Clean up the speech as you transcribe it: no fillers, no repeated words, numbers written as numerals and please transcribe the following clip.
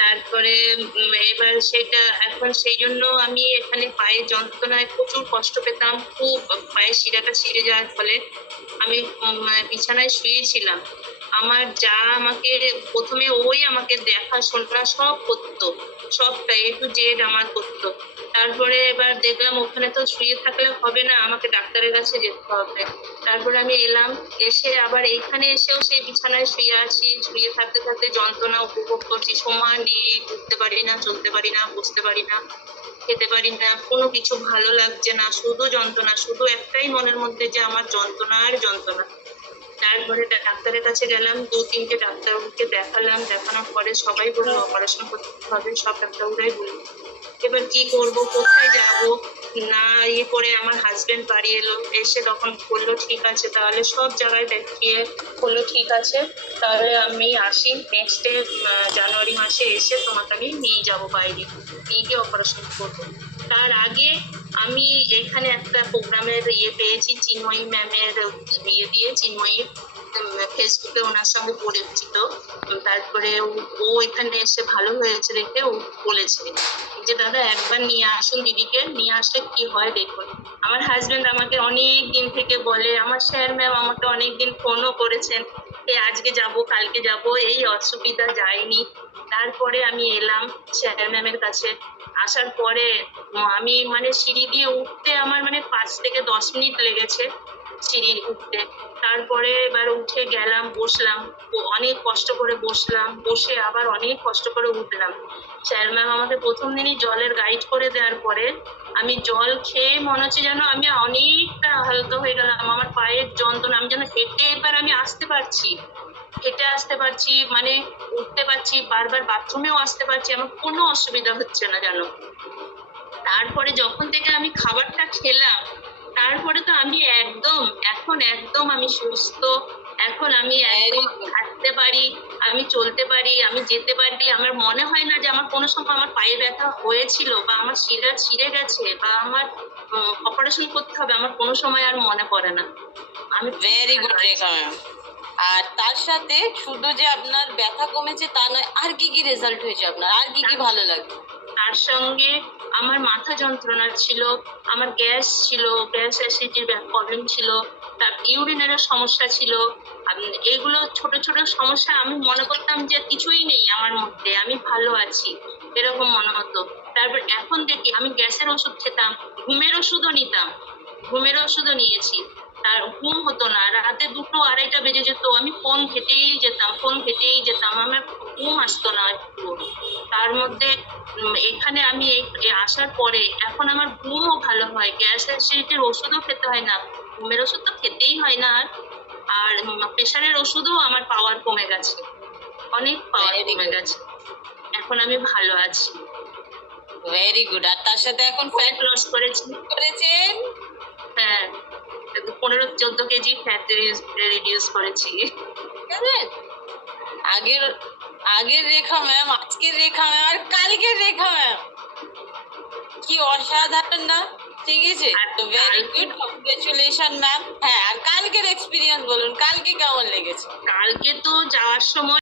তারপরে এবার সেটা এখন সেই জন্য আমি এখানে পায়ে যন্ত্রণায় প্রচুর কষ্ট পেতাম, খুব পায়ের শিরাটা ছিঁড়ে যাওয়ার ফলে আমি বিছানায় শুয়েছিলাম। আমার যা আমাকে প্রথমে ওই আমাকে দেখাশোনা সব করতো, সবটা A to Z আমার করতো। তারপরে এবার দেখলাম ওখানে তো শুয়ে থাকলে হবে না, আমাকে ডাক্তারের কাছে যেতে হবে। তারপরে আমি এলাম, এসে আবার এইখানে এসেও সেই বিছানায় শুয়ে আছি, শুয়ে থাকতে থাকতে যন্ত্রণা উপভোগ করছি, সময় নেই, উঠতে পারি না, চলতে পারি না, বসতে পারি না, খেতে পারি না, কোনো কিছু ভালো লাগছে না, শুধু যন্ত্রণা, শুধু একটাই মনের মধ্যে যে আমার যন্ত্রণা আর যন্ত্রণা। তারপরে ডাক্তারের কাছে গেলাম, 2-3টে ডাক্তারকে দেখালাম, দেখানোর পরে সবাই বললো অপারেশন করতে হবে, সব ডাক্তাররাই বললো। এবার কি করব, কোথায় যাব, না করে আমার হাজবেন্ড বাড়ি এলো, এসে তখন বললো ঠিক আছে, তাহলে সব জায়গায় দেখিয়ে বললো ঠিক আছে, তাহলে আমি আসি নেক্সট ডে, জানুয়ারি মাসে এসে তোমাকে আমি নিয়ে যাব বাইরে, নিয়ে গিয়ে অপারেশন করবো। তার আগে আমি এখানে একটা প্রোগ্রামের পেয়েছি, চিন্ময়ী ম্যামের দিয়ে চিন্ময়ী ফেসবুকে ওনার সঙ্গে পরিচিত। তারপরে ও এখানে এসে ভালো হয়েছে দেখে ও বলেছে যে দাদা একবার নিয়ে আসুন, দিদিকে নিয়ে আসলে কি হয় দেখুন। আমার হাজবেন্ড আমাকে অনেক দিন থেকে বলে, আমার স্যার ম্যাম আমাকে অনেকদিন ফোনও করেছেন, আজকে যাব কালকে যাব, এই অসুবিধা, যাইনি। তারপরে আমি এলাম স্যার ম্যামের কাছে, আসার পরে আমি সিঁড়ি দিয়ে উঠতে আমার 5 থেকে 10 মিনিট লেগেছে সিঁড়ি উঠতে। তারপরে এবার উঠে গেলাম, বসলাম, অনেক কষ্ট করে বসলাম, বসে আবার অনেক কষ্ট করে উঠলাম। স্যার ম্যাম আমাকে প্রথম দিনই জলের গাইড করে দেওয়ার পরে আমি জল খেয়ে মনে হচ্ছে যেন আমি অনেকটা হালকা হয়ে গেলাম, আমার পায়ের যন্ত্রণা, আমি যেন হেঁটে এবার আমি আসতে পারছি, হেঁটে আসতে পারছি, উঠতে পারছি, বারবার বাথরুমেও আসতে পারছি, আমার কোনো অসুবিধা হচ্ছে না জানো। তারপরে যখন থেকে আমি খাবারটা খেলাম, তারপরে তো আমি একদম আমি সুস্থ। এখন আমি একদম হাঁটতে পারি, আমি চলতে পারি, আমি যেতে পারি। আমার মনে হয় না যে আমার কোনো সময় আমার পায়ে ব্যথা হয়েছিল বা আমার শিরা ছিঁড়ে গেছে বা আমার অপারেশন করতে হবে, আমার কোনো সময় আর মনে পড়ে না। আমি ভেরি গুড রেখা ম্যাম। আর তার সাথে শুধু যে আপনার ব্যথা কমেছে তা নয়, আর কি কি রেজাল্ট হয়েছে আপনার, আর কি কি ভালো লাগে? তার সঙ্গে আমার মাথা যন্ত্রণা ছিল, আমার গ্যাস ছিল, গ্যাস অ্যাসিডিটির প্রবলেম ছিল, তার ইউরিনের সমস্যা ছিল। এইগুলো ছোট ছোট সমস্যা, আমি মনে করতাম যে কিছুই নেই আমার মধ্যে, আমি ভালো আছি, এরকম মনে হতো। তারপর এখন দেখি আমি গ্যাসের ওষুধ খেতাম, ঘুমের ওষুধও নিতাম, ঘুমের ওষুধও নিয়েছি, তার ঘুম হতো না, রাতে 2-2-2:30 বেজে যেত, আমি ফোন ঘেটেই যেতাম, আমার ঘুম আসতো না একটু। তার মধ্যে এখানে আমি আসার পরে এখন আমার ঘুমও ভালো হয়, গ্যাস অ্যাসিডিটির ওষুধও খেতে হয় না, ঘুমের ওষুধ তো খেতেই হয় না, আর প্রেশারের ওষুধও আমার পাওয়ার কমে গেছে, অনেক পাওয়ার কমে গেছে, এখন আমি ভালো আছি। Very good. আর তার সাথে এখন ফ্যাট লস করেছেন? হ্যাঁ, 15-14 কেজি ফ্যাট রিডিউস করেছি। আগের আগের রেখা ম্যাম, আজকের রেখা ম্যাম, আর কালকের রেখা ম্যাম, কি অসাধারণ না? ঠিক আছে, তো ভেরি গুড, কংগ্রেচুলেশন ম্যাম। হ্যাঁ, আর কালকের এক্সপিরিয়েন্স বলুন, কালকে কেমন লেগেছে? কালকে তো যাওয়ার সময়